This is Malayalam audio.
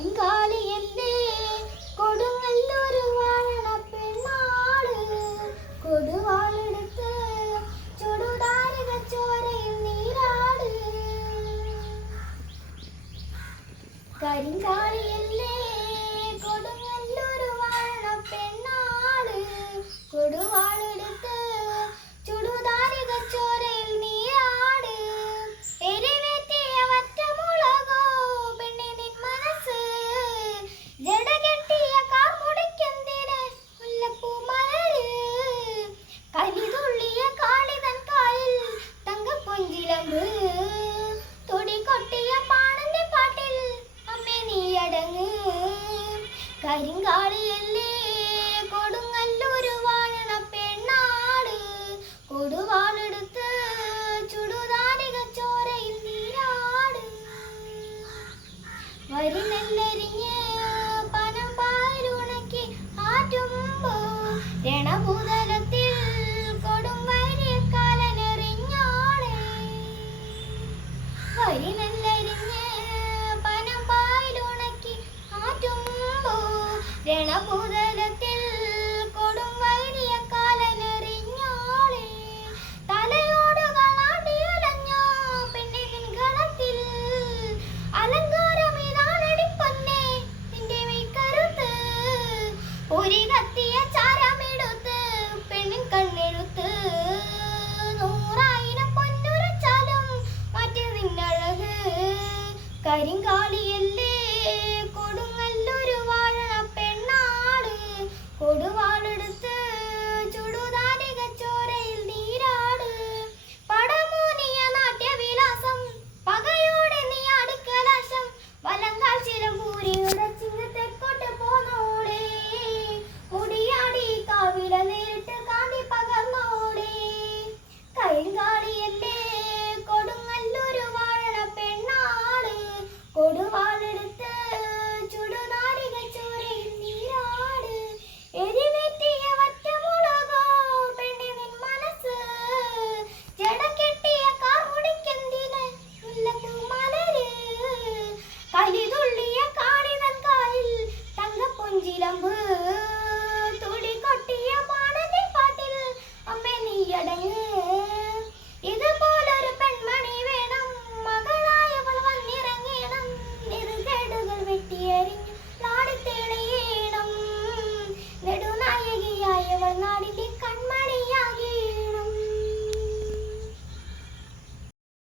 കരിങ്കാളിയല്ലേ കൊടുങ്ങല്ലൊരു വാഴണ പെണ്ണാള് കൊടുവാളെടുത്ത് ചുടുതാരക ചോരയിൽ നീരാട്. കരിങ്കാളിയല്ലേ കൊടുങ്ങല്ലൊരു വാഴണ പെണ്ണാള് കൊടുവാളെടുത്ത് ചുടുതാരക ചോരയിൽ നീരാട്. എരിവേറ്റിയ വറ്റമുളകോ പെണ്ണെ നിൻ മനസ്സ് ജടകെട്ടിയ കാർമുടിക്കെന്തിന് മുല്ലപ്പൂ മലര്. കലിതുള്ളിയ കാളിതൻ കാലിൽ തങ്കപ്പൊഞ്ചിലമ്പ് തൊടികൊട്ടിയ പാണന്റെ പാട്ടിൽ അമ്മേ നീയടങ്ങ്. കരിങ്കാളിയല്ലേ കൊടുങ്ങല്ലൂരു വാഴണ പെണ്ണാട് കൊടുവാളെടുത്ത് ചുടുതാരിക ചോരയിൽ നീരാട്. വരി നെല്ലരിഞ്ഞ് പനം പാലുണക്കി ആറ്റുമ്പോ രണഭൂതലത്തിൽ കൊടും വൈര്യക്കാലനെറിഞ്ഞാളേ. വരി നെല്ലരിഞ്ഞ് പനം പാലുണക്കി ആറ്റുമ്പോ രണഭൂതലത്തിൽ കൊടും വൈര്യക്കാലനെറിഞ്ഞാളേ. തലയോടുകളാടിയുലഞ്ഞോ പെണ്ണെ നിൻ ഗളത്തിൽ അലങ്കാരമിതാണടിപ്പൊന്നേ നിന്റെ മെയ്ക്കരുത്ത്. ഒരു കത്തിയ ചാരമെടുത്ത് പെണ്ണിൻ കണ്ണെഴുത്ത് 100,000 പൊന്നുരച്ചാലും മാറ്റി നിന്നഴക്. കരിങ്കാ